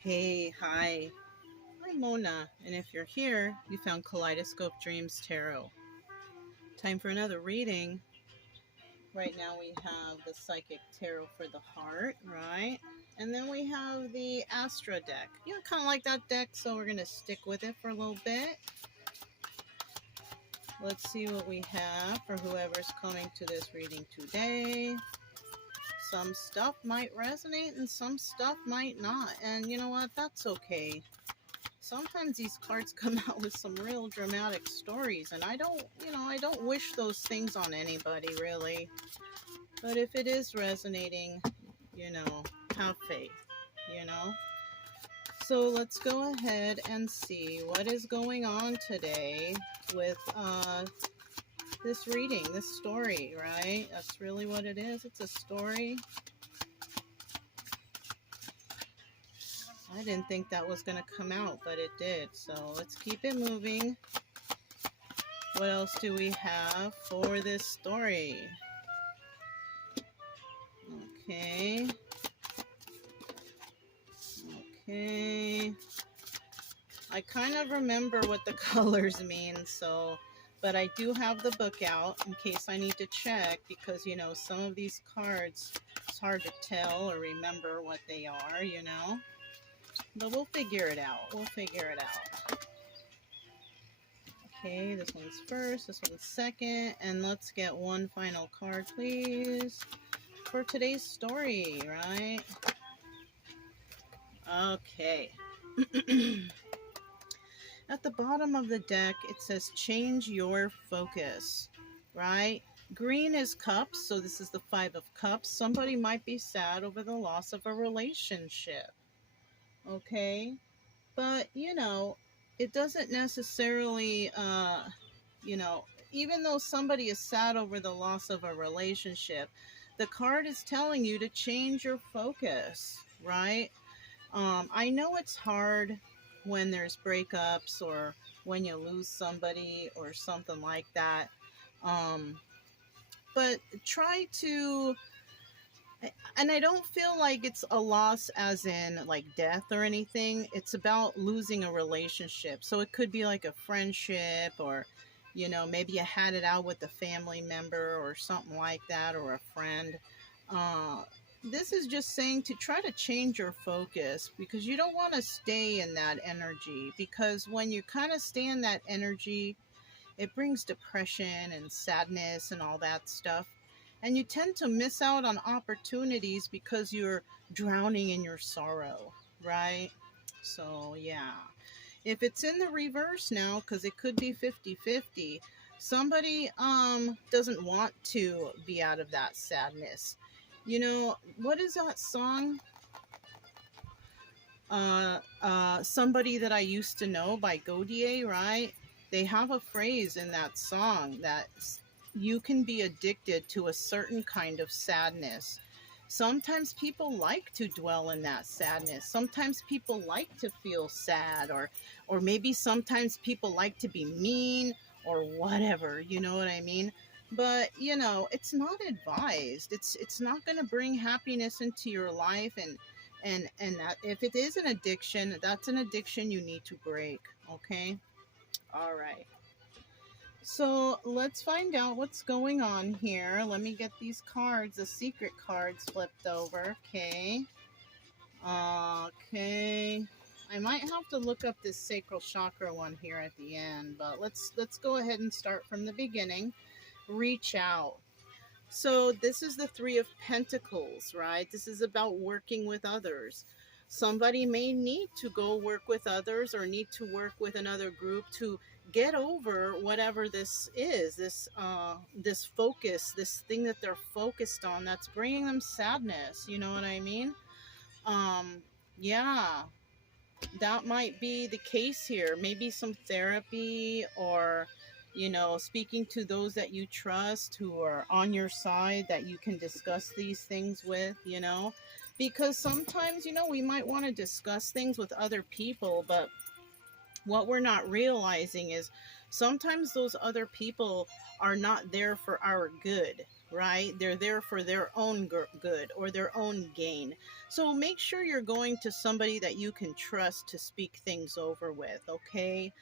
Hey, hi, I'm Mona, and if you're here, you found Kaleidoscope Dreams Tarot. Time for another reading. Right now we have the Psychic Tarot for the Heart, right? And then we have the Astra deck. You know, kind of like that deck, so we're going to stick with it for a little bit. Let's see what we have for whoever's coming to this reading today. Some stuff might resonate and some stuff might not. And you know what? That's okay. Sometimes these cards come out with some real dramatic stories, and I don't wish those things on anybody, really. But if it is resonating, have faith, you know. So let's go ahead and see what is going on today with this reading, this story, right? That's really what it is. It's a story. I didn't think that was going to come out, but it did. So let's keep it moving. What else do we have for this story? Okay. Okay. I kind of remember what the colors mean, but I do have the book out in case I need to check because, some of these cards, it's hard to tell or remember what they are, But we'll figure it out. Okay, this one's first, this one's second, and let's get one final card, please, for today's story, right? Okay. At the bottom of the deck, it says change your focus, right? Green is cups, so this is the 5 of cups. Somebody might be sad over the loss of a relationship, okay? But, it doesn't necessarily, even though somebody is sad over the loss of a relationship, the card is telling you to change your focus, right? I know it's hard when there's breakups or when you lose somebody or something like that. But try to, and I don't feel like it's a loss as in like death or anything. It's about losing a relationship. So it could be like a friendship or, maybe you had it out with a family member or something like that or a friend. This is just saying to try to change your focus because you don't want to stay in that energy, because when you kind of stay in that energy, it brings depression and sadness and all that stuff. And you tend to miss out on opportunities because you're drowning in your sorrow, right? So, yeah. If it's in the reverse now, because it could be 50-50, somebody doesn't want to be out of that sadness. What is that song? Somebody That I Used to Know by Godier, right? They have a phrase in that song that you can be addicted to a certain kind of sadness. Sometimes people like to dwell in that sadness. Sometimes people like to feel sad, or maybe sometimes people like to be mean or whatever, you know what I mean? But, it's not advised. It's not going to bring happiness into your life, and that if it is an addiction, that's an addiction you need to break, okay? All right. So let's find out what's going on here. Let me get these cards, the secret cards, flipped over. Okay. Okay. I might have to look up this sacral chakra one here at the end, but let's go ahead and start from the beginning. Reach out. So this is the 3 of Pentacles, right? This is about working with others. Somebody may need to go work with others or need to work with another group to get over whatever this is, this focus, this thing that they're focused on that's bringing them sadness. You know what I mean? Yeah, that might be the case here. Maybe some therapy, or speaking to those that you trust who are on your side that you can discuss these things with, because sometimes, we might want to discuss things with other people, but what we're not realizing is sometimes those other people are not there for our good, right? They're there for their own good or their own gain. So make sure you're going to somebody that you can trust to speak things over with, okay?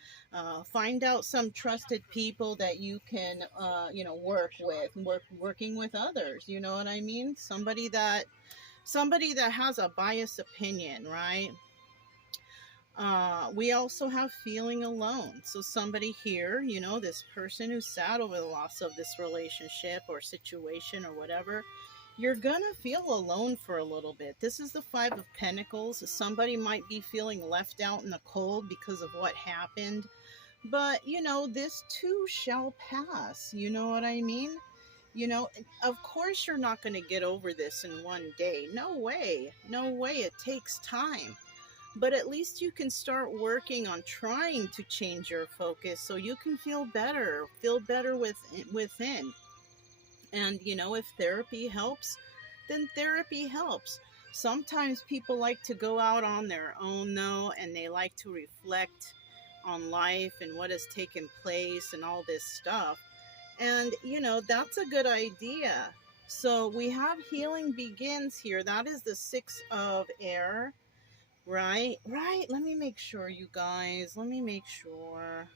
Find out some trusted people that you can, work with, working with others. You know what I mean? Somebody that has a biased opinion, right? We also have feeling alone. So, somebody here, this person who's sad over the loss of this relationship or situation or whatever, you're gonna feel alone for a little bit. This is the Five of Pentacles. Somebody might be feeling left out in the cold because of what happened. But, this too shall pass. You know what I mean? Of course, you're not going to get over this in one day. No way. No way. It takes time, but at least you can start working on trying to change your focus so you can feel better within. And if therapy helps, then therapy helps. Sometimes people like to go out on their own though, and they like to reflect on life and what has taken place and all this stuff. And that's a good idea. So we have healing begins here. That is the Six of Air. Right. Let me make sure, you guys. Let me make sure.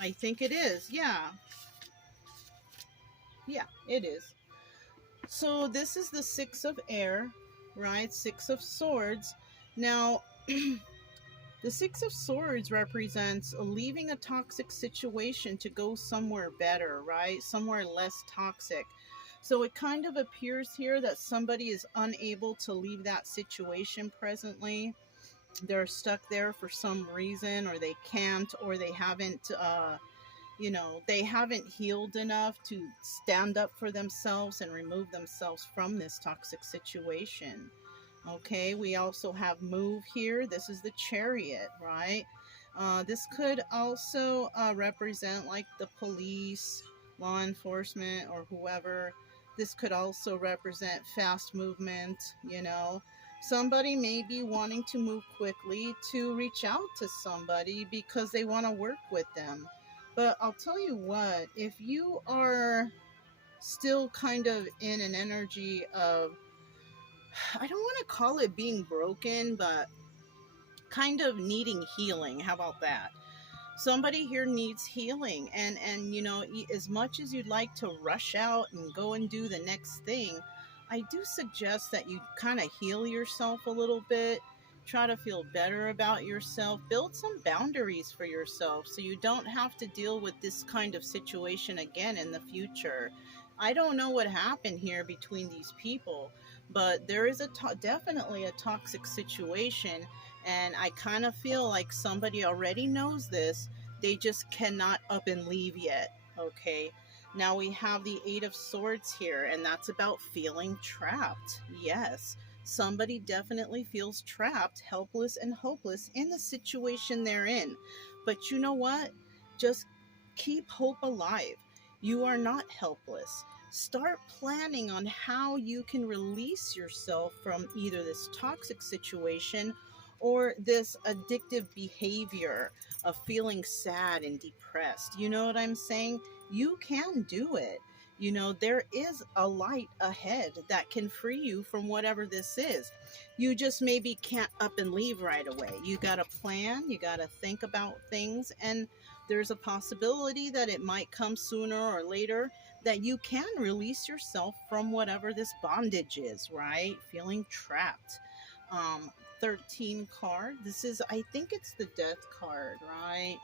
I think it is. Yeah, it is. So this is the Six of Air, right? Six of Swords. Now, the Six of Swords represents leaving a toxic situation to go somewhere better, right? Somewhere less toxic. So it kind of appears here that somebody is unable to leave that situation presently. They're stuck there for some reason, or they can't, or they haven't, they haven't healed enough to stand up for themselves and remove themselves from this toxic situation. Okay, we also have move here. This is the Chariot, right? This could also represent like the police, law enforcement, or whoever. This could also represent fast movement, Somebody may be wanting to move quickly to reach out to somebody because they want to work with them. But I'll tell you what, if you are still kind of in an energy of, I don't want to call it being broken, but kind of needing healing. How about that? Somebody here needs healing, and as much as you'd like to rush out and go and do the next thing, I do suggest that you kind of heal yourself a little bit. Try to feel better about yourself. Build some boundaries for yourself so you don't have to deal with this kind of situation again in the future. I don't know what happened here between these people, but there is definitely a toxic situation, and I kind of feel like somebody already knows this. They just cannot up and leave yet. Okay. Now we have the Eight of Swords here, and that's about feeling trapped. Yes, somebody definitely feels trapped, helpless, and hopeless in the situation they're in. But you know what? Just keep hope alive. You are not helpless. Start planning on how you can release yourself from either this toxic situation or this addictive behavior of feeling sad and depressed. You know what I'm saying? You can do it. There is a light ahead that can free you from whatever this is. You just maybe can't up and leave right away. You got to plan, you got to think about things, and there's a possibility that it might come sooner or later that you can release yourself from whatever this bondage is, right? Feeling trapped. 13 card. This is, I think it's the Death card, right?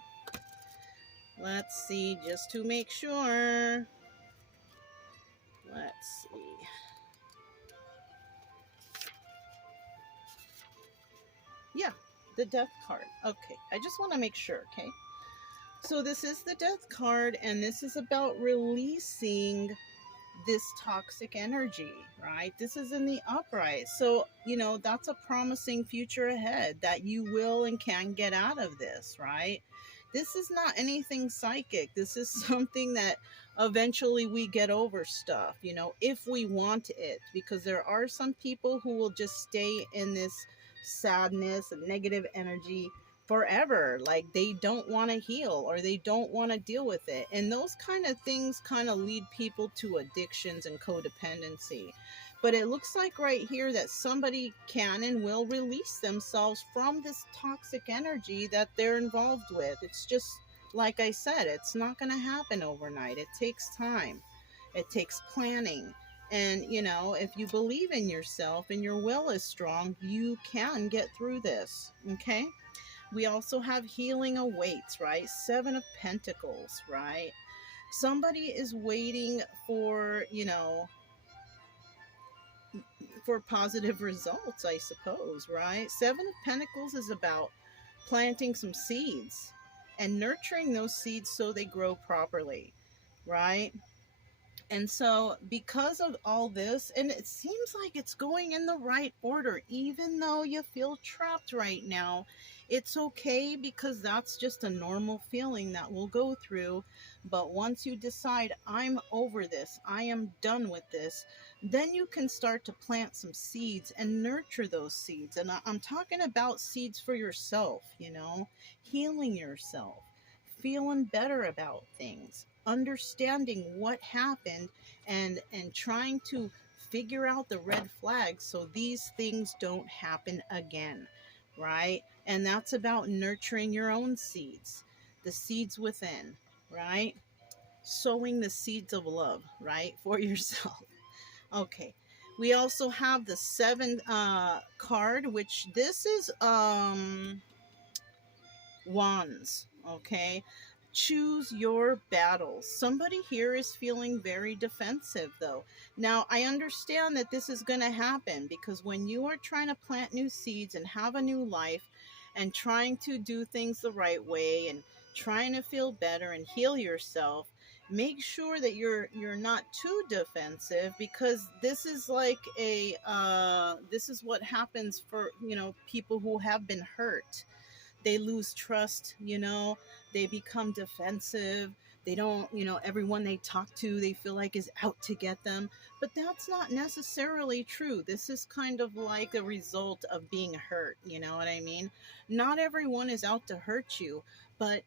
Let's see, just to make sure. Let's see. Yeah, the Death card. Okay, I just want to make sure, okay? So this is the Death card, and this is about releasing this toxic energy, right? This is in the upright. So, that's a promising future ahead that you will and can get out of this, right? This is not anything psychic. This is something that eventually we get over stuff, if we want it, because there are some people who will just stay in this sadness and negative energy forever, like they don't want to heal or they don't want to deal with it. And those kind of things kind of lead people to addictions and codependency. But it looks like right here that somebody can and will release themselves from this toxic energy that they're involved with. It's just like I said, it's not going to happen overnight. It takes time, it takes planning. And if you believe in yourself and your will is strong, you can get through this. Okay. We also have healing awaits, right? Seven of Pentacles, right? Somebody is waiting for, for positive results, I suppose, right? Seven of Pentacles is about planting some seeds and nurturing those seeds so they grow properly, right? And so, because of all this, and it seems like it's going in the right order, even though you feel trapped right now, it's okay, because that's just a normal feeling that we'll go through. But once you decide, I'm over this, I am done with this, then you can start to plant some seeds and nurture those seeds. And I'm talking about seeds for yourself, healing yourself, feeling better about things, understanding what happened, and trying to figure out the red flags so these things don't happen again, right? And that's about nurturing your own seeds, the seeds within, right? Sowing the seeds of love, right, for yourself. Okay. We also have the 7 card, which this is Wands. Okay. Choose your battles. Somebody here is feeling very defensive, though. Now, I understand that this is going to happen, because when you are trying to plant new seeds and have a new life and trying to do things the right way and trying to feel better and heal yourself, make sure that you're not too defensive, because this is like this is what happens for people who have been hurt. They lose trust, they become defensive. They don't, everyone they talk to, they feel like is out to get them. But that's not necessarily true. This is kind of like a result of being hurt. You know what I mean? Not everyone is out to hurt you, but,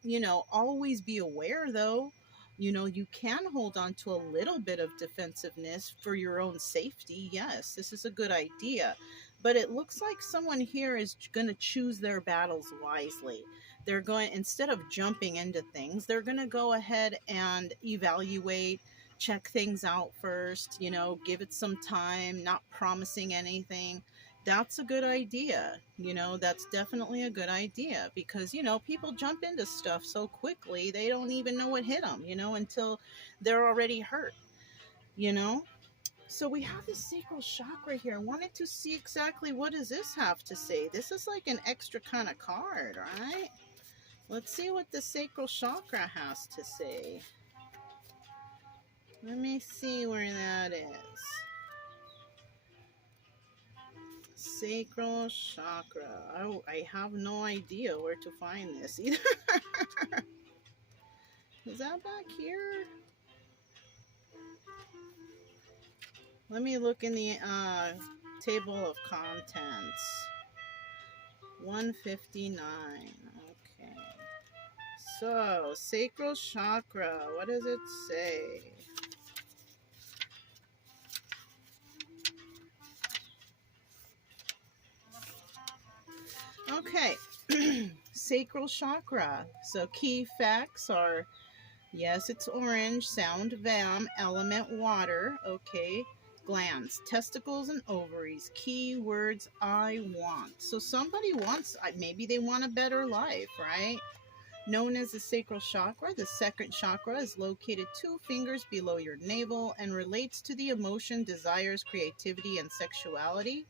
always be aware, though. You can hold on to a little bit of defensiveness for your own safety. Yes, this is a good idea. But it looks like someone here is going to choose their battles wisely. They're going, instead of jumping into things, they're going to go ahead and evaluate, check things out first, give it some time, not promising anything. That's a good idea. That's definitely a good idea, because, people jump into stuff so quickly, they don't even know what hit them, until they're already hurt, So we have the sacral chakra here. I wanted to see exactly what does this have to say. This is like an extra kind of card, right? Let's see what the sacral chakra has to say. Let me see where that is. Sacral chakra. Oh, I have no idea where to find this either. Is that back here? Let me look in the table of contents. 159. Okay. So, sacral chakra. What does it say? Okay. Sacral chakra. So, key facts are, yes, it's orange. Sound, VAM. Element, water. Okay. Glands, testicles, and ovaries. Key words, I want. So somebody wants, maybe they want a better life, right? Known as the sacral chakra, the second chakra is located 2 fingers below your navel and relates to the emotion, desires, creativity, and sexuality.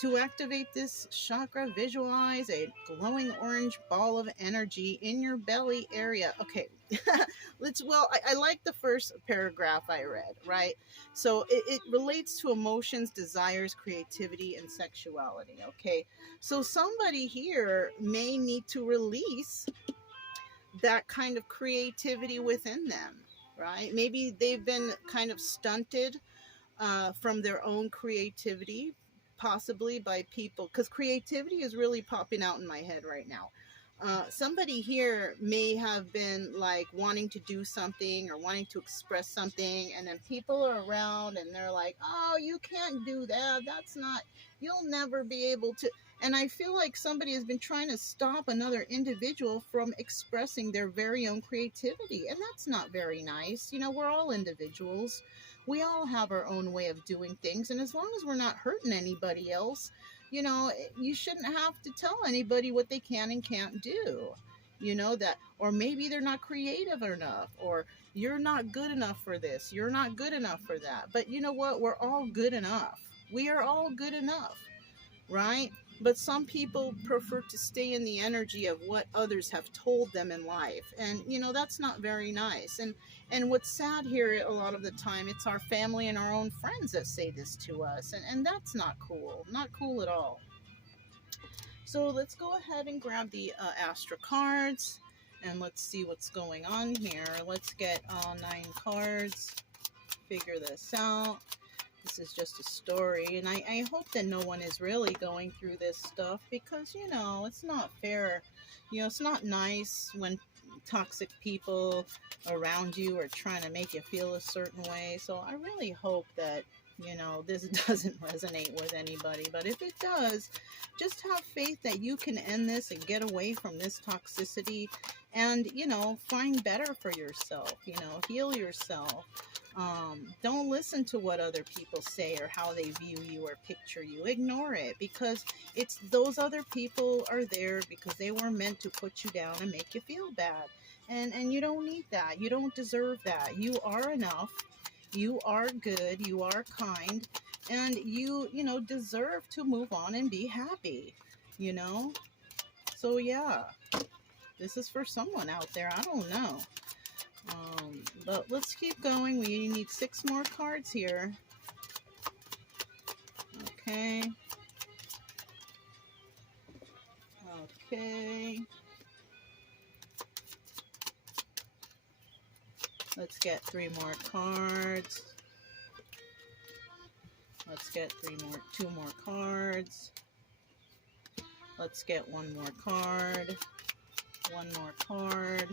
To activate this chakra, visualize a glowing orange ball of energy in your belly area. Okay, I like the first paragraph I read, right? So it relates to emotions, desires, creativity, and sexuality, okay? So somebody here may need to release that kind of creativity within them, right? Maybe they've been kind of stunted from their own creativity, possibly by people, because creativity is really popping out in my head right now. Somebody here may have been like wanting to do something or wanting to express something, and then people are around and they're like, oh, you can't do that. That's not, you'll never be able to. And I feel like somebody has been trying to stop another individual from expressing their very own creativity. And that's not very nice. You know, we're all individuals. We all have our own way of doing things. And as long as we're not hurting anybody else, you know, you shouldn't have to tell anybody what they can and can't do. You know that, or maybe they're not creative enough, or you're not good enough for this, you're not good enough for that. But you know what? We're all good enough. We are all good enough, right? But some people prefer to stay in the energy of what others have told them in life. And, you know, that's not very nice. And what's sad here, a lot of the time, it's our family and our own friends that say this to us. And that's not cool. Not cool at all. So let's go ahead and grab the Astra cards. And let's see what's going on here. Let's get 9 cards. Figure this out. This is just a story, and I hope that no one is really going through this stuff, because, you know, it's not fair. You know, it's not nice when toxic people around you are trying to make you feel a certain way. So I really hope that, you know, this doesn't resonate with anybody. But if it does, just have faith that you can end this and get away from this toxicity and, you know, find better for yourself, you know, heal yourself. Don't listen to what other people say or how they view you or picture you. Ignore it, because it's those other people are there because they were meant to put you down and make you feel bad. And you don't need that. You don't deserve that. You are enough. You are good. You are kind. And you know, deserve to move on and be happy, you know? So yeah, this is for someone out there. I don't know. But let's keep going. We need 6 more cards here. Okay. Okay. Let's get 3 more cards. Let's get 2 more cards. Let's get 1 more card. 1 more card.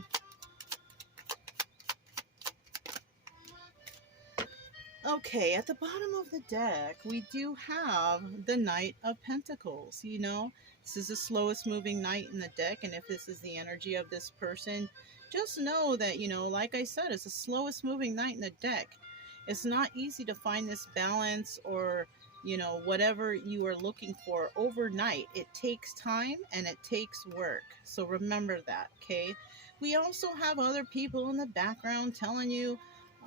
Okay, at the bottom of the deck, we do have the Knight of Pentacles. You know, this is the slowest moving knight in the deck, and if this is the energy of this person, just know that, you know, like I said, it's the slowest moving knight in the deck. It's not easy to find this balance or, you know, whatever you are looking for overnight. It takes time and it takes work. So remember that, okay? We also have other people in the background telling you,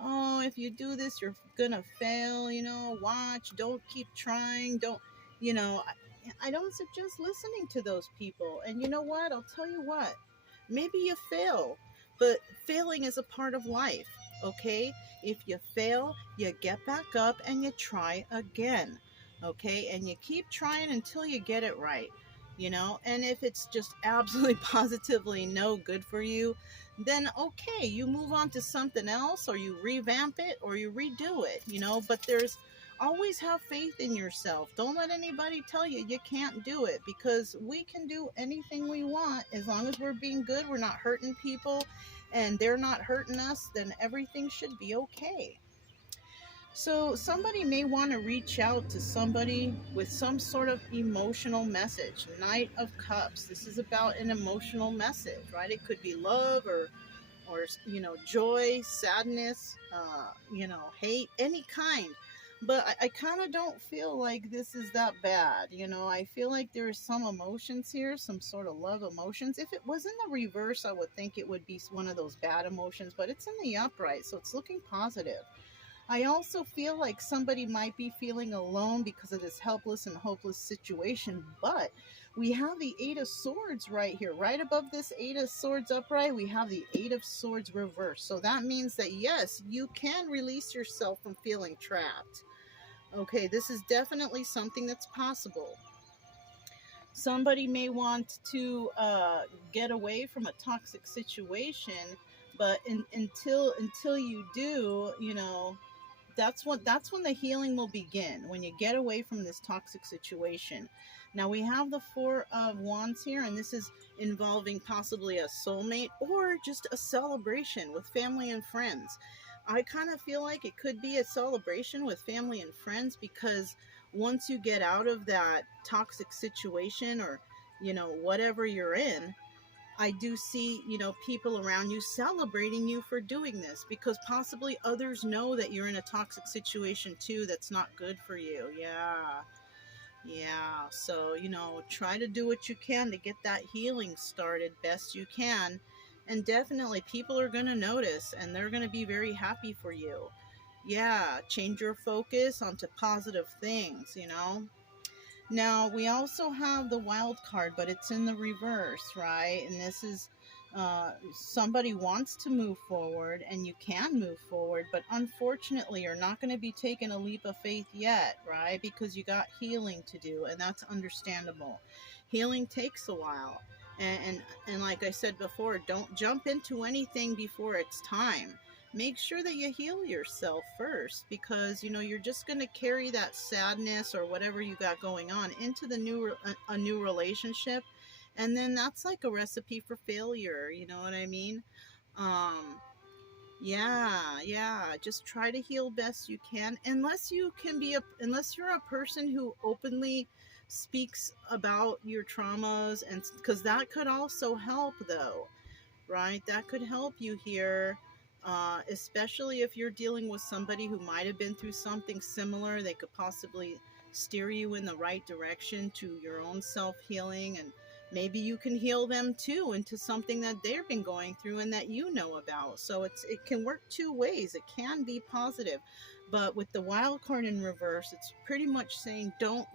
oh, if you do this, you're gonna fail, you know, watch, don't keep trying, don't, you know, I don't suggest listening to those people. And you know what? I'll tell you what, maybe you fail, but failing is a part of life, okay? If you fail, you get back up and you try again, okay? And you keep trying until you get it right, you know? And if it's just absolutely positively no good for you, then okay, you move on to something else, or you revamp it, or you redo it, you know? But there's always have faith in yourself. Don't let anybody tell you you can't do it, because we can do anything we want as long as we're being good, we're not hurting people, and they're not hurting us, then everything should be okay. So somebody may want to reach out to somebody with some sort of emotional message. Knight of Cups. This is about an emotional message, right? It could be love or you know, joy, sadness, you know, hate, any kind. But I kind of don't feel like this is that bad. You know, I feel like there's some emotions here, some sort of love emotions. If it was in the reverse, I would think it would be one of those bad emotions, but it's in the upright, so it's looking positive. I also feel like somebody might be feeling alone because of this helpless and hopeless situation, but we have the 8 of Swords right here. Right above this 8 of Swords upright, we have the 8 of Swords reversed. So that means that, yes, you can release yourself from feeling trapped. Okay, this is definitely something that's possible. Somebody may want to get away from a toxic situation, but until you do, you know, that's when the healing will begin, when you get away from this toxic situation. Now we have the Four of Wands here, and this is involving possibly a soulmate or just a celebration with family and friends. I kind of feel like it could be a celebration with family and friends, because once you get out of that toxic situation, or whatever you're in, I do see, people around you celebrating you for doing this, because possibly others know that you're in a toxic situation too that's not good for you. Yeah. Yeah. So, try to do what you can to get that healing started best you can. And definitely people are going to notice, and they're going to be very happy for you. Yeah. Change your focus onto positive things. Now, we also have the wild card, but it's in the reverse, right? And this is somebody wants to move forward, and you can move forward, but unfortunately, you're not going to be taking a leap of faith yet, right? Because you got healing to do, and that's understandable. Healing takes a while. And like I said before, don't jump into anything before it's time. Make sure that you heal yourself first, because you're just going to carry that sadness or whatever you got going on into a new relationship, and then that's like a recipe for failure. You know what I mean? um yeah, just try to heal best you can, unless you're a person who openly speaks about your traumas, and because that could also help, though, right? That could help you here, especially if you're dealing with somebody who might have been through something similar. They could possibly steer you in the right direction to your own self-healing, and maybe you can heal them too into something that they've been going through and that you know about. So it can work two ways. It can be positive. But with the wild card in reverse, it's pretty much saying don't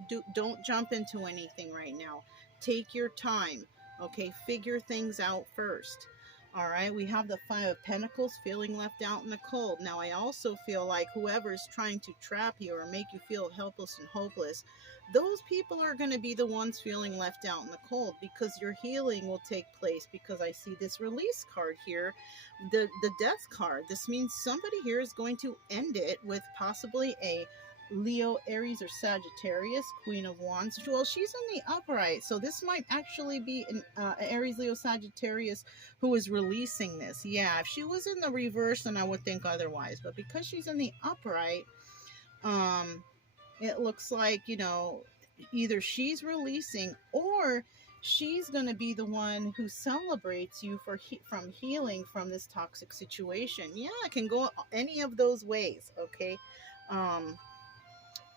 jump into anything right now. Take your time. Okay, figure things out first. All right, we have the Five of Pentacles, feeling left out in the cold. Now, I also feel like whoever's trying to trap you or make you feel helpless and hopeless, those people are going to be the ones feeling left out in the cold, because your healing will take place. Because I see this release card here, the Death card. This means somebody here is going to end it with possibly a Leo, Aries, or Sagittarius, Queen of Wands. Well, she's in the upright, so this might actually be an Aries, Leo, Sagittarius who is releasing this. Yeah, if she was in the reverse, then I would think otherwise. But because she's in the upright, it looks like, either she's releasing, or she's going to be the one who celebrates you from healing from this toxic situation. Yeah, it can go any of those ways, okay?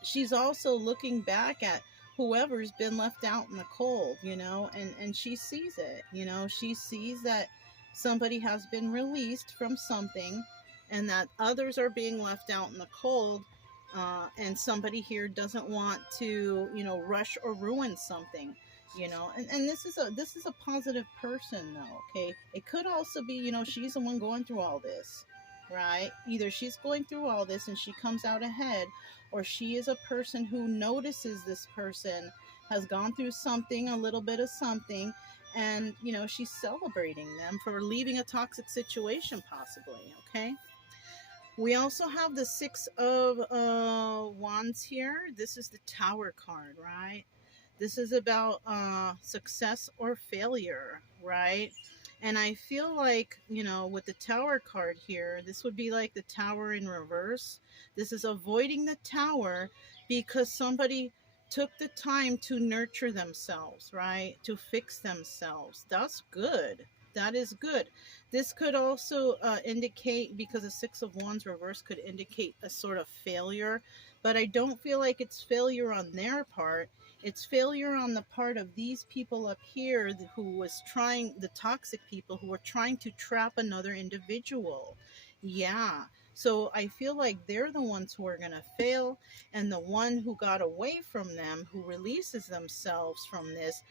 She's also looking back at whoever's been left out in the cold, and she sees it. She sees that somebody has been released from something, and that others are being left out in the cold, and somebody here doesn't want to, rush or ruin something. And this is a positive person, though. Okay, it could also be, she's the one going through all this, right? Either she's going through all this and she comes out ahead, or she is a person who notices this person has gone through something, a little bit of something, and she's celebrating them for leaving a toxic situation, possibly. Okay, we also have the Six of Wands here. This is the Tower card, right? This is about success or failure, right? And I feel like, with the Tower card here, this would be like the Tower in reverse. This is avoiding the Tower because somebody took the time to nurture themselves, right? To fix themselves. That's good. That is good. This could also indicate, because the Six of Wands reverse could indicate a sort of failure, but I don't feel like it's failure on their part. It's failure on the part of these people up here the toxic people who were trying to trap another individual. Yeah. So I feel like they're the ones who are going to fail, and the one who got away from them, who releases themselves from this,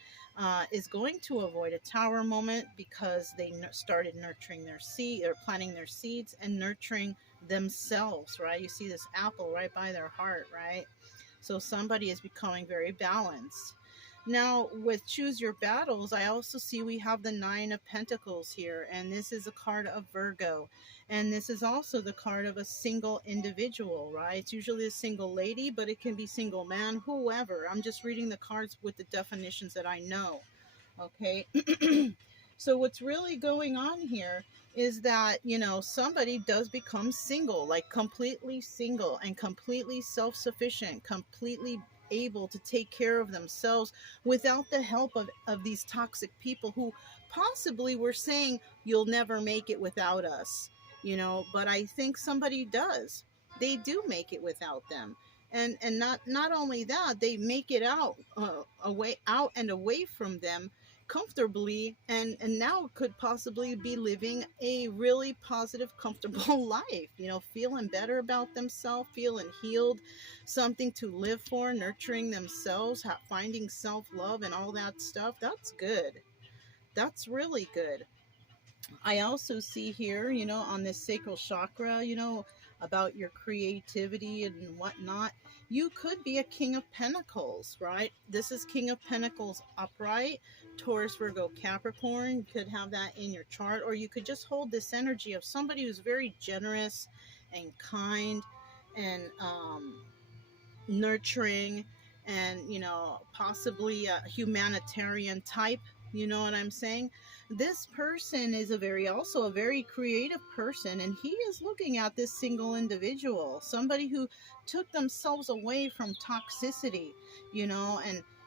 is going to avoid a Tower moment, because they started nurturing their seed, or planting their seeds and nurturing themselves, right? You see this apple right by their heart, right? So somebody is becoming very balanced. Now, with Choose Your Battles, I also see we have the Nine of Pentacles here, and this is a card of Virgo. And this is also the card of a single individual, right? It's usually a single lady, but it can be single man, whoever. I'm just reading the cards with the definitions that I know, okay? So what's really going on here is that, you know, somebody does become single, like completely single and completely self-sufficient, completely able to take care of themselves without the help of these toxic people who possibly were saying, you'll never make it without us, you know. But I think somebody does. They do make it without them. And not only that, they make it out, away, out and away from them comfortably, and now could possibly be living a really positive, comfortable life, you know, feeling better about themselves, feeling healed, something to live for, nurturing themselves, finding self-love and all that stuff. That's good. That's really good. I also see here, you know, on this sacral chakra, you know, about your creativity and whatnot. You could be a King of Pentacles, right? This is King of Pentacles upright, Taurus, Virgo, Capricorn. You could have that in your chart, or you could just hold this energy of somebody who's very generous and kind and nurturing, and, you know, possibly a humanitarian type. You know what I'm saying? This person is also a very creative person, and he is looking at this single individual, somebody who took themselves away from toxicity, you know,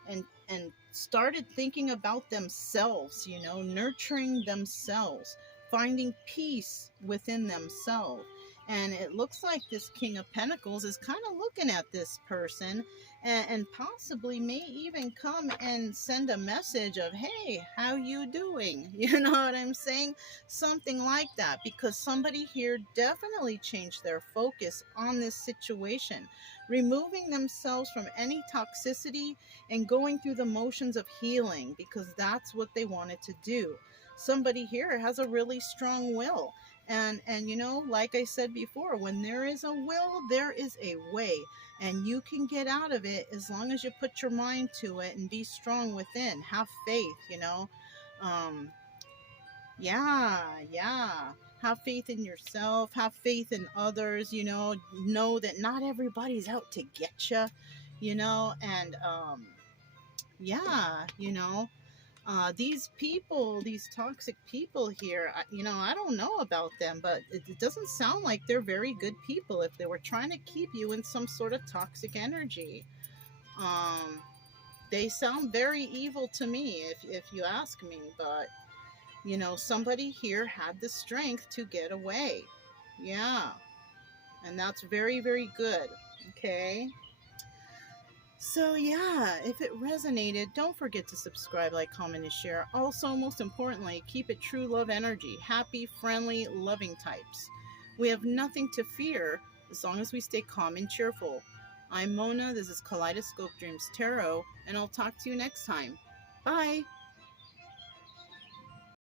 and started thinking about themselves, you know, nurturing themselves, finding peace within themselves. And it looks like this King of Pentacles is kind of looking at this person, and possibly may even come and send a message of, hey, how you doing? You know what I'm saying? Something like that, because somebody here definitely changed their focus on this situation, removing themselves from any toxicity and going through the motions of healing, because that's what they wanted to do. Somebody here has a really strong will. And you know, like I said before, when there is a will, there is a way, and you can get out of it as long as you put your mind to it and be strong within. Have faith, you know. Um, yeah. Have faith in yourself. Have faith in others. You know that not everybody's out to get you. You know, and yeah, you know. These people, these toxic people here, you know, I don't know about them, but it doesn't sound like they're very good people if they were trying to keep you in some sort of toxic energy. Um, they sound very evil to me, if you ask me, but, you know, somebody here had the strength to get away. Yeah, and that's very, very good, okay? So yeah, if it resonated, don't forget to subscribe, like, comment, and share. Also, most importantly, keep it true love energy. Happy, friendly, loving types. We have nothing to fear as long as we stay calm and cheerful. I'm Mona, this is Kaleidoscope Dreams Tarot, and I'll talk to you next time. Bye!